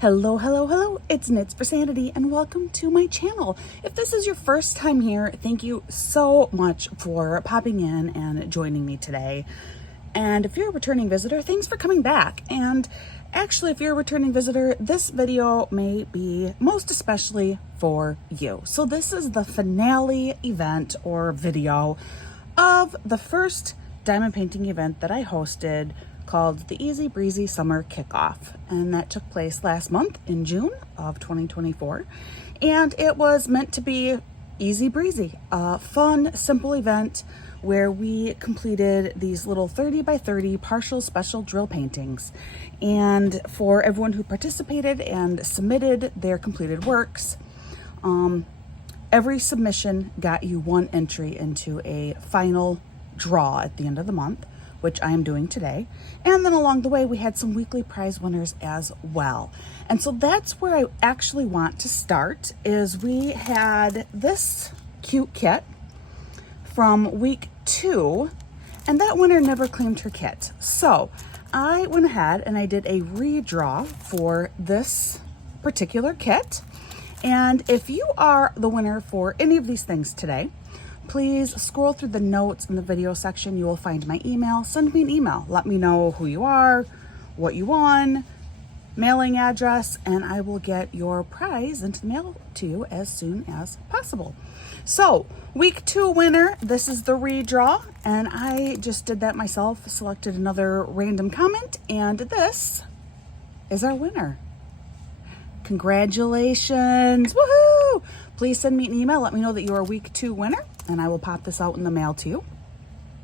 Hello, hello, hello, it's Knits for Sanity and welcome to my channel. If this is your first time here, thank you so much for popping in and joining me today. And if you're a returning visitor, thanks for coming back. And actually, if you're a returning visitor, this video may be most especially for you. So this is the finale event or video of the first diamond painting event that I hosted called the Easy Breezy Summer Kickoff, and that took place last month in June of 2024, and it was meant to be easy breezy, a fun, simple event where we completed these little 30 by 30 partial special drill paintings. And for everyone who participated and submitted their completed works, every submission got you one entry into a final draw at the end of the month, which I am doing today. And then along the way, we had some weekly prize winners as well. And so that's where I actually want to start, is we had this cute kit from week 2, and that winner never claimed her kit. So I went ahead and I did a redraw for this particular kit. And if you are the winner for any of these things today, please scroll through the notes in the video section. You will find my email. Send me an email. Let me know who you are, what you won, mailing address, and I will get your prize into the mail to you as soon as possible. So, week 2 winner, this is the redraw, and I just did that myself, selected another random comment, and this is our winner. Congratulations, woohoo! Please send me an email, let me know that you are week 2 winner, and I will pop this out in the mail to you.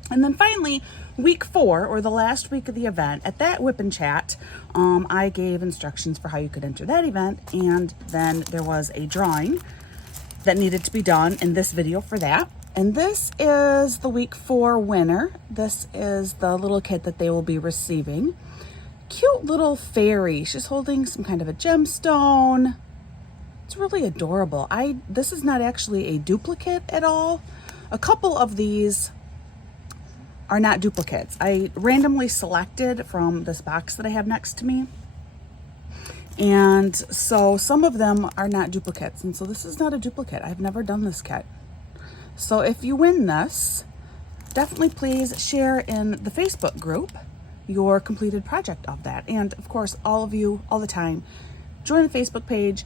And then finally, week 4, or the last week of the event, at that whip and chat, I gave instructions for how you could enter that event, and then there was a drawing that needed to be done in this video for that. And this is the week 4 winner. This is the little kit that they will be receiving. Cute little fairy. She's holding some kind of a gemstone. It's really adorable. This is not actually a duplicate at all. A couple of these are not duplicates. I randomly selected from this box that I have next to me. And so some of them are not duplicates. And so this is not a duplicate. I've never done this kit. So if you win this, definitely please share in the Facebook group your completed project of that. And of course, all of you, all the time, join the Facebook page.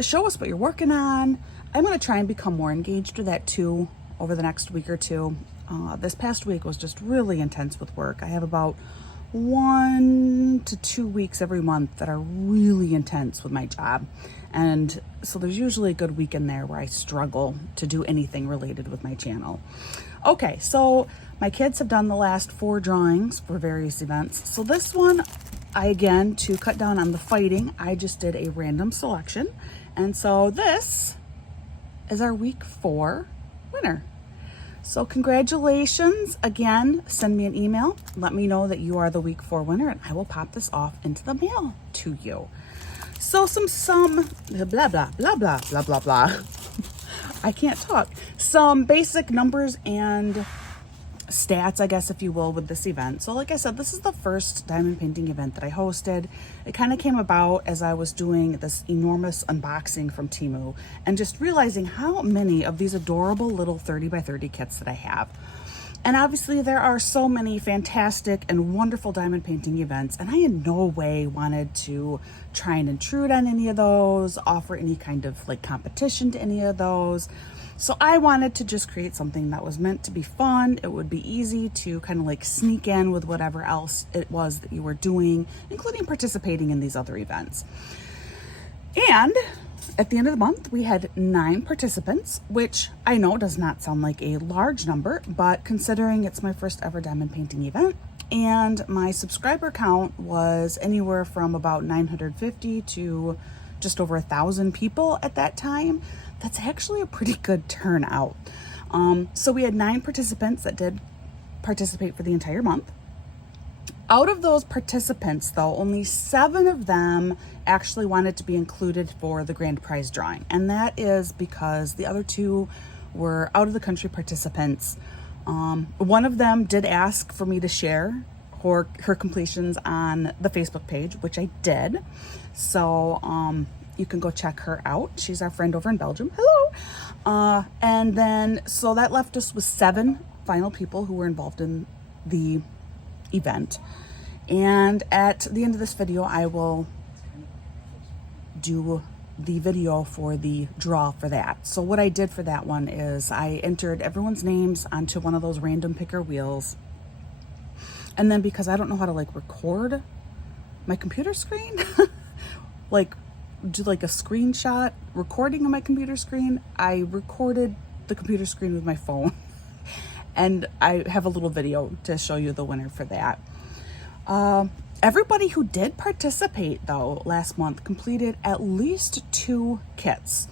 Show us what you're working on. I'm going to try and become more engaged with that too over the next week or two. This past week was just really intense with work. I have about 1 to 2 weeks every month that are really intense with my job. And so there's usually a good week in there where I struggle to do anything related with my channel. Okay, so my kids have done the last 4 drawings for various events. So this one, again, to cut down on the fighting, I just did a random selection. And so this is our week 4 winner. So congratulations. Again, send me an email. Let me know that you are the week 4 winner, and I will pop this off into the mail to you. So some blah, blah, blah, blah, blah, blah, blah. I can't talk. Some basic numbers and stats, I guess, if you will, with this event. So like I said, this is the first diamond painting event that I hosted. It kind of came about as I was doing this enormous unboxing from Temu and just realizing how many of these adorable little 30 by 30 kits that I have. And obviously there are so many fantastic and wonderful diamond painting events, and I in no way wanted to try and intrude on any of those, offer any kind of like competition to any of those. So I wanted to just create something that was meant to be fun. It would be easy to kind of like sneak in with whatever else it was that you were doing, including participating in these other events. And at the end of the month, we had 9 participants, which I know does not sound like a large number, but considering it's my first ever diamond painting event, and my subscriber count was anywhere from about 950 to just over 1,000 people at that time, that's actually a pretty good turnout. So we had 9 participants that did participate for the entire month. Out of those participants, though, only 7 of them actually wanted to be included for the grand prize drawing. And that is because the other 2 were out of the country participants. One of them did ask for me to share her completions on the Facebook page, which I did. So you can go check her out. She's our friend over in Belgium. Hello. And then, so that left us with 7 final people who were involved in the event. And at the end of this video, I will do the video for the draw for that. So what I did for that one is I entered everyone's names onto one of those random picker wheels. And then because I don't know how to like record my computer screen, like do like a screenshot recording of my computer screen, I recorded the computer screen with my phone. And I have a little video to show you the winner for that. Everybody who did participate though last month completed at least 2 kits.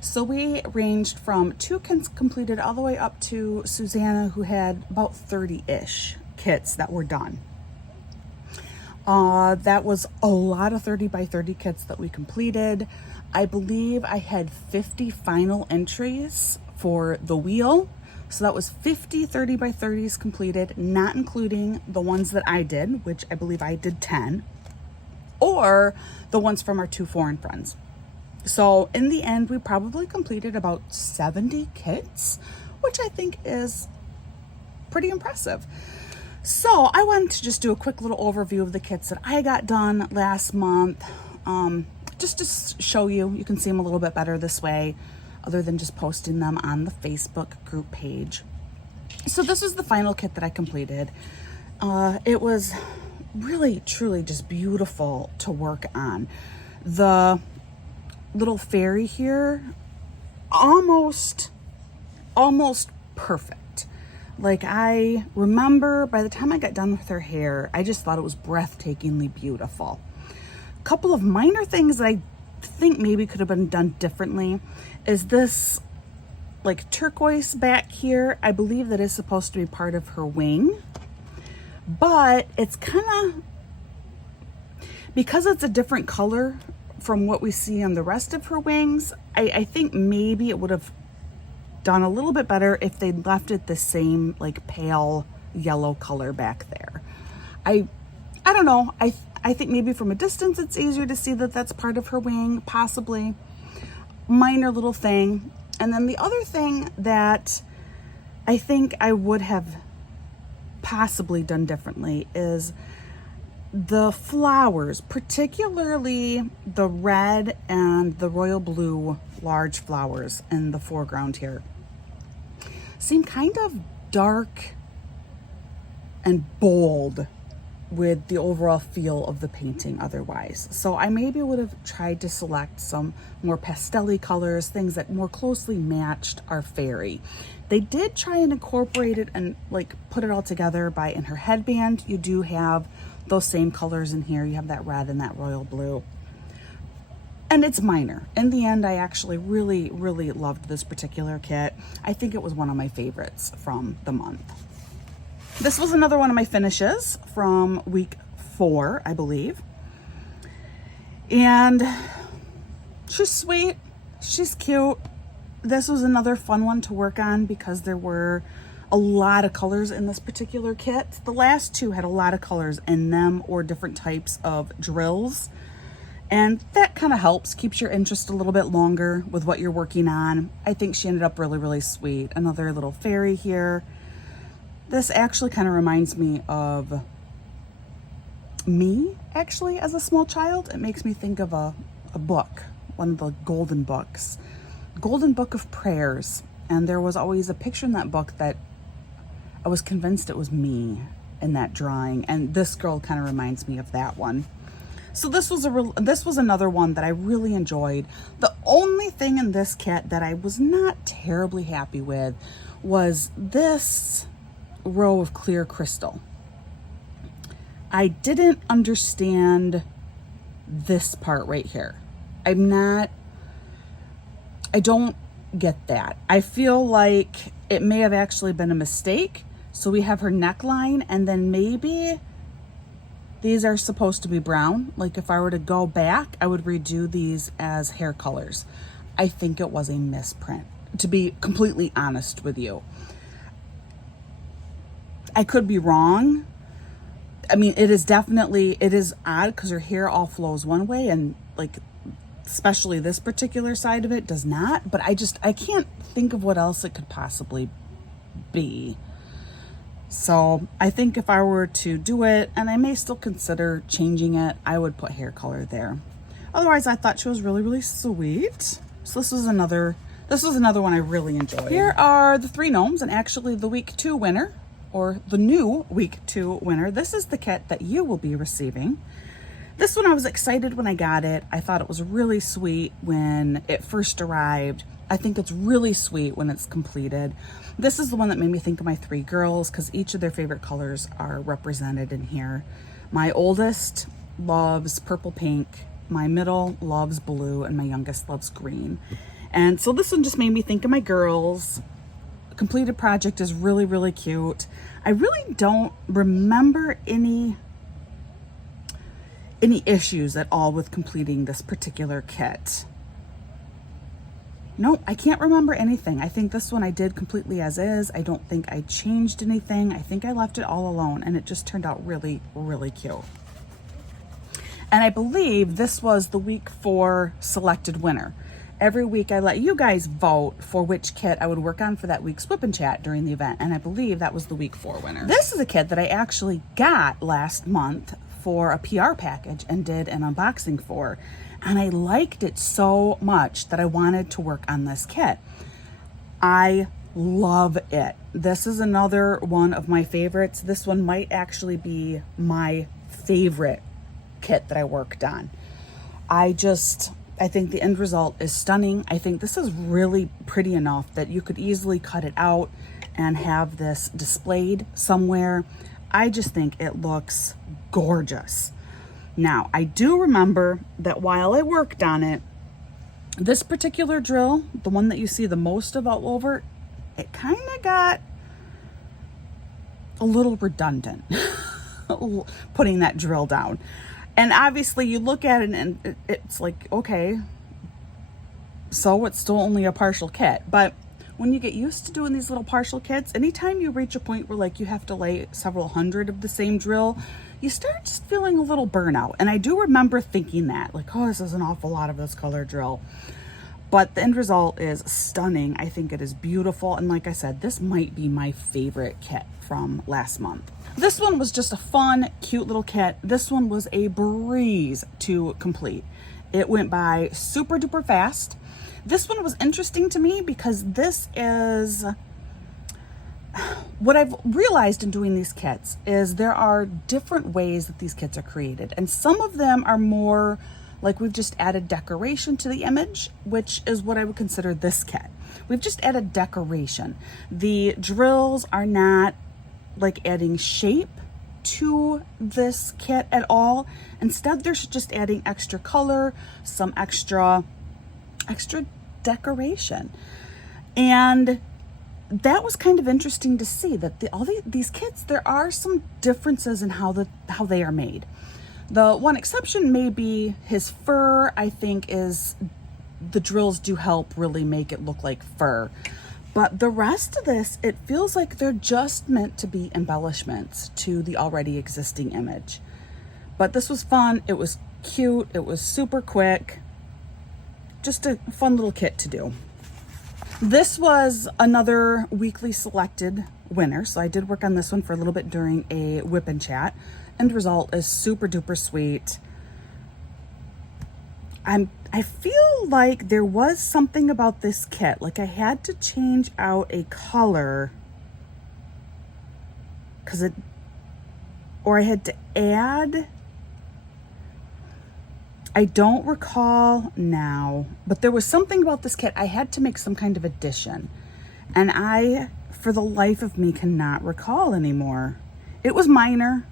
So we ranged from 2 kits completed all the way up to Susanna, who had about 30-ish kits that were done. That was a lot of 30 by 30 kits that we completed. I believe I had 50 final entries for the wheel. So that was 50 30 by 30s completed, not including the ones that I did, which I believe I did 10, or the ones from our 2 foreign friends. So in the end, we probably completed about 70 kits, which I think is pretty impressive. So I wanted to just do a quick little overview of the kits that I got done last month, just to show you. You can see them a little bit better this way, other than just posting them on the Facebook group page. So this is the final kit that I completed. It was really, truly just beautiful to work on. The little fairy here, almost perfect. Like, I remember by the time I got done with her hair, I just thought it was breathtakingly beautiful. A couple of minor things that I think maybe could have been done differently is this like turquoise back here. I believe that is supposed to be part of her wing, but it's kind of, because it's a different color from what we see on the rest of her wings, I think maybe it would have done a little bit better if they left it the same like pale yellow color back there. I don't know. I think maybe from a distance it's easier to see that that's part of her wing, possibly. Minor little thing. And then the other thing that I think I would have possibly done differently is the flowers, particularly the red and the royal blue large flowers in the foreground here, seem kind of dark and bold with the overall feel of the painting otherwise. So I maybe would have tried to select some more pastel-y colors, things that more closely matched our fairy. They did try and incorporate it and like put it all together by, in her headband, you do have those same colors in here. You have that red and that royal blue. And it's minor. In the end, I actually really, really loved this particular kit. I think it was one of my favorites from the month. This was another one of my finishes from week 4, I believe. And she's sweet, she's cute. This was another fun one to work on because there were a lot of colors in this particular kit. The last 2 had a lot of colors in them or different types of drills. And that kind of helps, keeps your interest a little bit longer with what you're working on. I think she ended up really, really sweet. Another little fairy here. This actually kind of reminds me of me, actually, as a small child. It makes me think of a book, one of the golden books, Golden Book of Prayers. And there was always a picture in that book that I was convinced it was me in that drawing. And this girl kind of reminds me of that one. So this was another one that I really enjoyed. The only thing in this kit that I was not terribly happy with was this row of clear crystal. I didn't understand this part right here. I don't get that. I feel like it may have actually been a mistake. So we have her neckline, and then maybe these are supposed to be brown. Like if I were to go back, I would redo these as hair colors. I think it was a misprint, to be completely honest with you. I could be wrong. I mean, it is definitely, it is odd because her hair all flows one way and like, especially this particular side of it does not, but I can't think of what else it could possibly be. So I think if I were to do it, and I may still consider changing it, I would put hair color there. Otherwise, I thought she was really, really sweet. So this was another one I really enjoyed. Here are the 3 gnomes, and actually the week 2 winner, or the new week 2 winner. This is the kit that you will be receiving. This one I was excited when I got it. I thought it was really sweet when it first arrived. I think it's really sweet when it's completed. This is the one that made me think of my 3 girls because each of their favorite colors are represented in here. My oldest loves purple pink, my middle loves blue, and my youngest loves green. And so this one just made me think of my girls. The completed project is really, really cute. I really don't remember any issues at all with completing this particular kit. No, I can't remember anything. I think this one I did completely as is. I don't think I changed anything. I think I left it all alone, and it just turned out really, really cute. And I believe this was the week 4 selected winner. Every week I let you guys vote for which kit I would work on for that week's Whip and Chat during the event, and I believe that was the week 4 winner. This is a kit that I actually got last month for a PR package and did an unboxing for, and I liked it so much that I wanted to work on this kit. I love it. This is another one of my favorites. This one might actually be my favorite kit that I worked on. I think the end result is stunning. I think this is really pretty enough that you could easily cut it out and have this displayed somewhere. I just think it looks gorgeous. Now, I do remember that while I worked on it, this particular drill, the one that you see the most of all over, it kind of got a little redundant putting that drill down. And obviously you look at it and it's like, okay, so it's still only a partial kit. But when you get used to doing these little partial kits, anytime you reach a point where like you have to lay several hundred of the same drill, you start just feeling a little burnout. And I do remember thinking that, like, oh, this is an awful lot of this color drill. But the end result is stunning. I think it is beautiful. And like I said, this might be my favorite kit from last month. This one was just a fun, cute little kit. This one was a breeze to complete. It went by super duper fast. This one was interesting to me because this is what I've realized in doing these kits is there are different ways that these kits are created. And some of them are more like we've just added decoration to the image, which is what I would consider this kit. We've just added decoration. The drills are not like adding shape to this kit at all. Instead, they're just adding extra color, some extra decoration. And that was kind of interesting to see that these kits, there are some differences in how they are made. The one exception may be his fur. I think the drills do help really make it look like fur. But the rest of this, it feels like they're just meant to be embellishments to the already existing image. But this was fun. It was cute. It was super quick. Just a fun little kit to do. This was another weekly selected winner. So I did work on this one for a little bit during a Whip and Chat. End result is super duper sweet. I feel like there was something about this kit, like I had to change out a color or I had to add, I don't recall now, but there was something about this kit. I had to make some kind of addition, and I, for the life of me, cannot recall anymore. It was minor.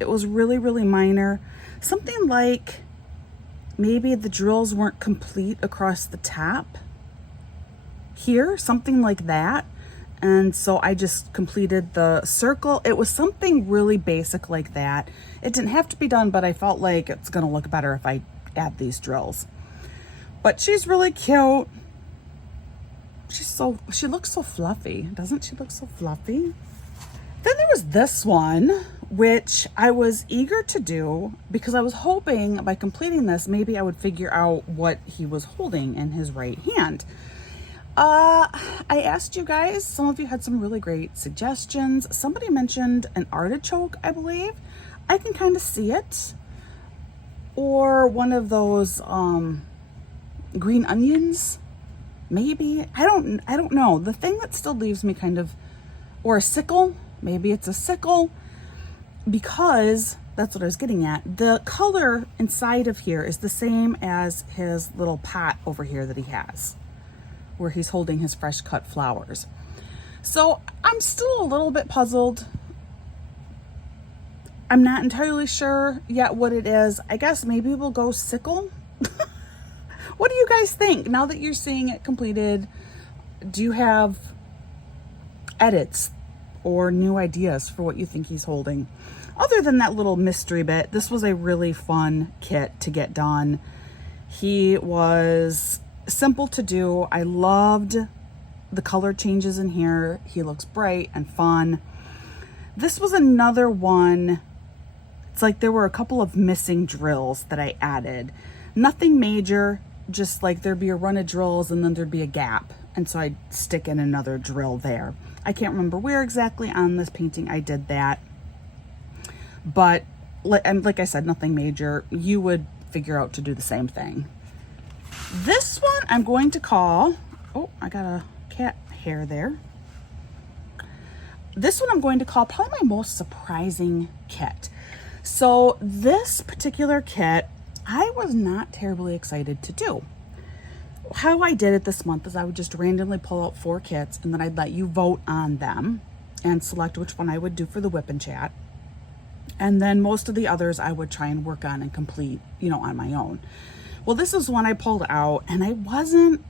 It was really, really minor. Something like maybe the drills weren't complete across the top here, something like that. And so I just completed the circle. It was something really basic like that. It didn't have to be done, but I felt like it's gonna look better if I add these drills. But she's really cute. She looks so fluffy. Doesn't she look so fluffy? Then there was this one, which I was eager to do because I was hoping by completing this, maybe I would figure out what he was holding in his right hand. I asked you guys, some of you had some really great suggestions. Somebody mentioned an artichoke, I believe. I can kind of see it. Or one of those green onions, maybe. I don't know. The thing that still leaves me kind of, or a sickle, maybe it's a sickle, because that's what I was getting at. The color inside of here is the same as his little pot over here that he has, where he's holding his fresh cut flowers. So I'm still a little bit puzzled. I'm not entirely sure yet what it is. I guess maybe we'll go sickle. What do you guys think? Now that you're seeing it completed, do you have edits or new ideas for what you think he's holding? Other than that little mystery bit, this was a really fun kit to get done. He was simple to do. I loved the color changes in here. He looks bright and fun. This was another one. It's like there were a couple of missing drills that I added. Nothing major, just like there'd be a run of drills and then there'd be a gap. And so I'd stick in another drill there. I can't remember where exactly on this painting I did that. But like I said, nothing major. You would figure out to do the same thing. This one I'm going to call, oh, I got a cat hair there. This one I'm going to call probably my most surprising kit. So this particular kit, I was not terribly excited to do. How I did it this month is I would just randomly pull out 4 kits and then I'd let you vote on them and select which one I would do for the whip and chat. And then most of the others I would try and work on and complete, you know, on my own. Well, this is one I pulled out and I wasn't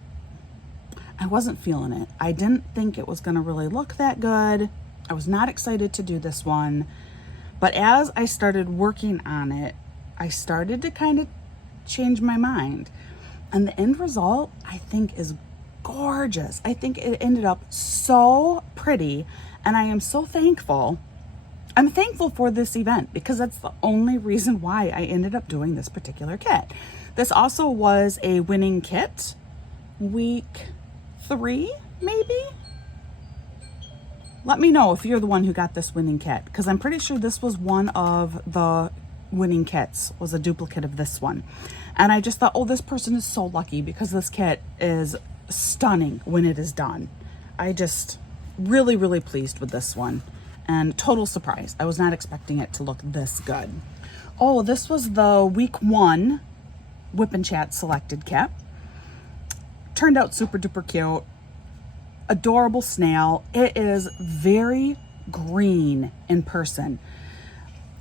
feeling it. I didn't think it was going to really look that good. I was not excited to do this one. But as I started working on it, I started to kind of change my mind. And the end result, I think, is gorgeous. I think it ended up so pretty. And I am so thankful. I'm thankful for this event because that's the only reason why I ended up doing this particular kit. This also was a winning kit. Week 3, maybe? Let me know if you're the one who got this winning kit, because I'm pretty sure this was one of the winning kits, was a duplicate of this one. And I just thought, oh, this person is so lucky because this kit is stunning when it is done. I just really, really pleased with this one. And total surprise. I was not expecting it to look this good. Oh, this was the week 1 Whip and Chat selected kit. Turned out super duper cute. Adorable snail. It is very green in person.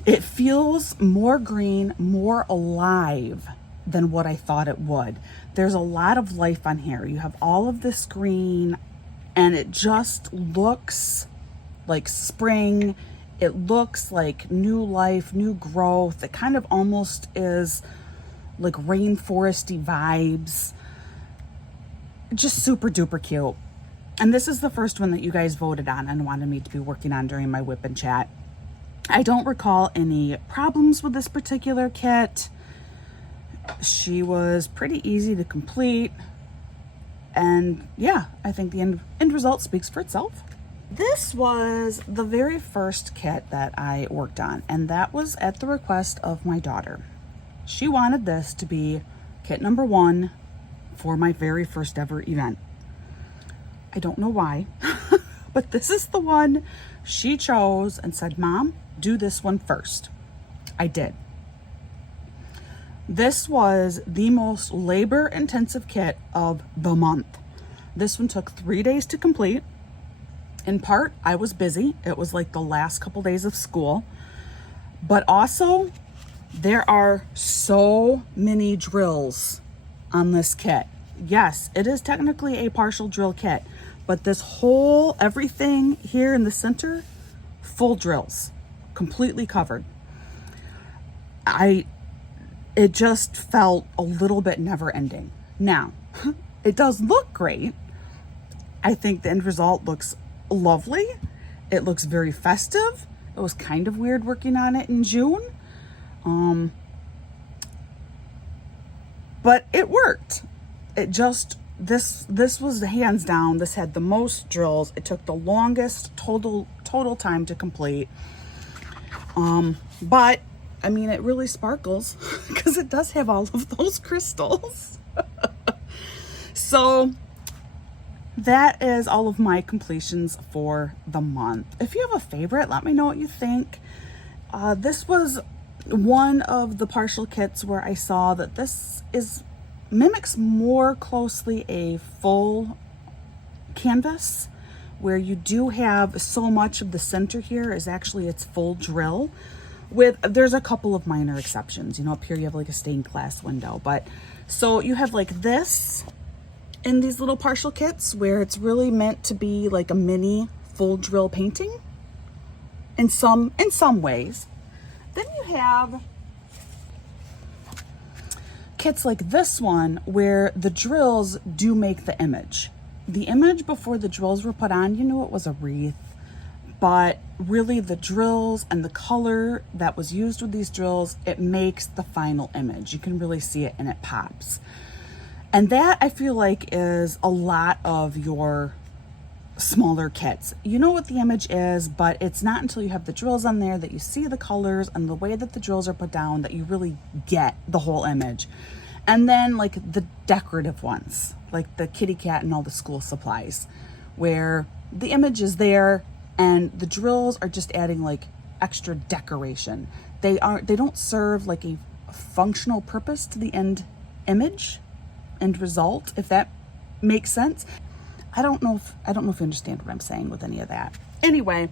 It feels more green, more alive than what I thought it would. There's a lot of life on here. You have all of this green and it just looks like spring. It looks like new life, new growth. It kind of almost is like rainforesty vibes. Just super duper cute. And this is the first one that you guys voted on and wanted me to be working on during my whip and chat. I don't recall any problems with this particular kit. She was pretty easy to complete. And yeah, I think the end result speaks for itself. This was the very first kit that I worked on, and that was at the request of my daughter. She wanted this to be kit number 1 for my very first ever event. I don't know why, but this is the one she chose and said, Mom, do this one first. I did. This was the most labor-intensive kit of the month. This one took 3 days to complete. In part, I was busy. It was like the last couple days of school. But also, there are so many drills on this kit. Yes, it is technically a partial drill kit, but this whole, everything here in the center, full drills, completely covered. It just felt a little bit never ending. Now, it does look great. I think the end result looks lovely. It looks very festive. It was kind of weird working on it in June. But it worked. It just, this was hands down, this had the most drills. It took the longest total time to complete. But I mean, it really sparkles because it does have all of those crystals. So that is all of my completions for the month. If you have a favorite, let me know what you think. This was one of the partial kits where I saw that this mimics more closely a full canvas, where you do have so much of the center here is actually its full drill. There's a couple of minor exceptions. You know, up here you have like a stained glass window, but so you have like this in these little partial kits where it's really meant to be like a mini full drill painting in some ways. Then you have kits like this one where the drills do make the image. The image before the drills were put on, you knew it was a wreath, but really the drills and the color that was used with these drills, it makes the final image. You can really see it and it pops. And that I feel like is a lot of your smaller kits. You know what the image is, but it's not until you have the drills on there that you see the colors and the way that the drills are put down that you really get the whole image. And then like the decorative ones, like the kitty cat and all the school supplies, where the image is there and the drills are just adding like extra decoration. They don't serve like a functional purpose to the end image, end result, if that makes sense. I don't know if you understand what I'm saying with any of that. Anyway,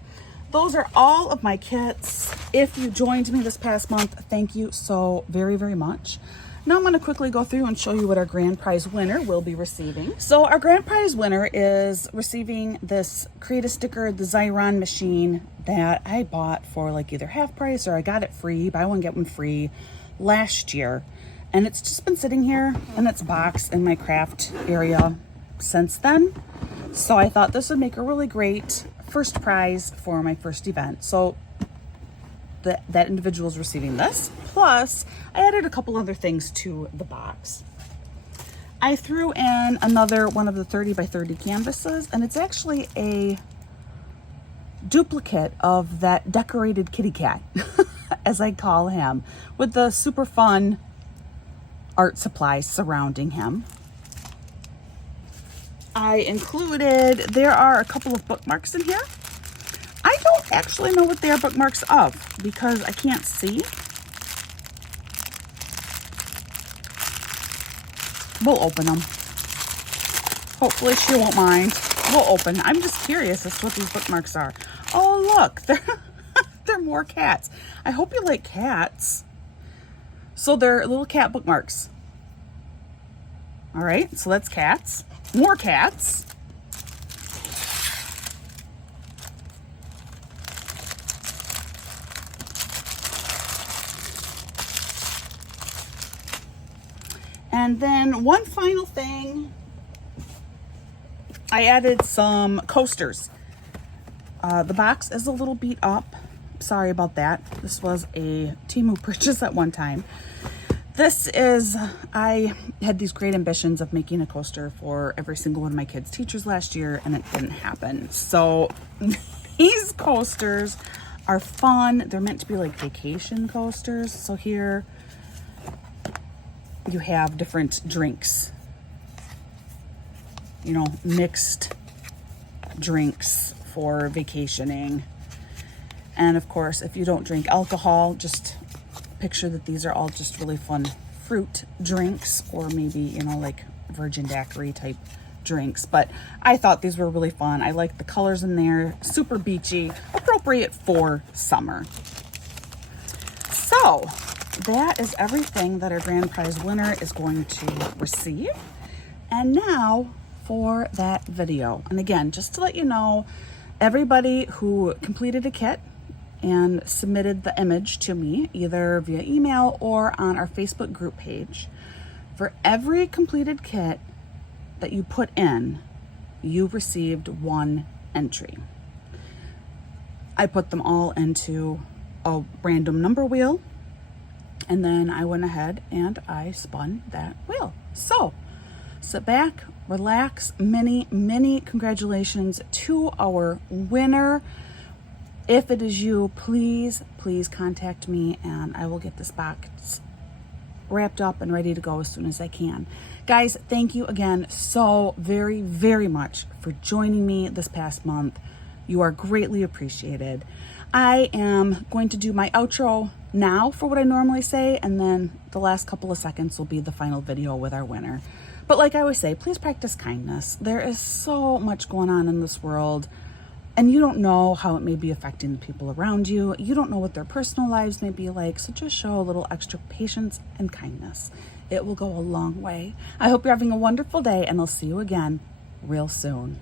those are all of my kits. If you joined me this past month, thank you so very, very much. Now I'm going to quickly go through and show you what our grand prize winner will be receiving. So our grand prize winner is receiving this Create a Sticker, the Xyron machine that I bought for like either half price or I got it free, buy one get one free, last year. And it's just been sitting here in its box in my craft area since then. So I thought this would make a really great first prize for my first event. So that individual is receiving this. Plus, I added a couple other things to the box. I threw in another one of the 30 by 30 canvases, and it's actually a duplicate of that decorated kitty cat, as I call him, with the super fun art supplies surrounding him. There are a couple of bookmarks in here. I don't actually know what they are bookmarks of because I can't see. We'll open them. Hopefully she won't mind. We'll open. I'm just curious as to what these bookmarks are. Oh, look, they're more cats. I hope you like cats. So they're little cat bookmarks. All right, so that's cats. More cats. And then one final thing, I added some coasters. The box is a little beat up. Sorry about that. This was a Temu purchase at one time. I had these great ambitions of making a coaster for every single one of my kids' teachers last year, and it didn't happen. So these coasters are fun. They're meant to be like vacation coasters. So here you have different drinks, you know, mixed drinks for vacationing. And of course, if you don't drink alcohol, just picture that these are all just really fun fruit drinks, or maybe, you know, like virgin daiquiri type drinks. But I thought these were really fun. I like the colors in there, super beachy, appropriate for summer. So that is everything that our grand prize winner is going to receive. And now for that video. And again, just to let you know, everybody who completed a kit and submitted the image to me, either via email or on our Facebook group page, for every completed kit that you put in, you received one entry. I put them all into a random number wheel, and then I went ahead and I spun that wheel. So sit back, relax. Many congratulations to our winner. If it is you, please contact me and I will get this box wrapped up and ready to go as soon as I can. Guys, thank you again so very much for joining me this past month. You are greatly appreciated. I am going to do my outro now for what I normally say, and then the last couple of seconds will be the final video with our winner. But like I always say, please practice kindness. There is so much going on in this world, and you don't know how it may be affecting the people around you. You don't know what their personal lives may be like, so just show a little extra patience and kindness. It will go a long way. I hope you're having a wonderful day, and I'll see you again real soon.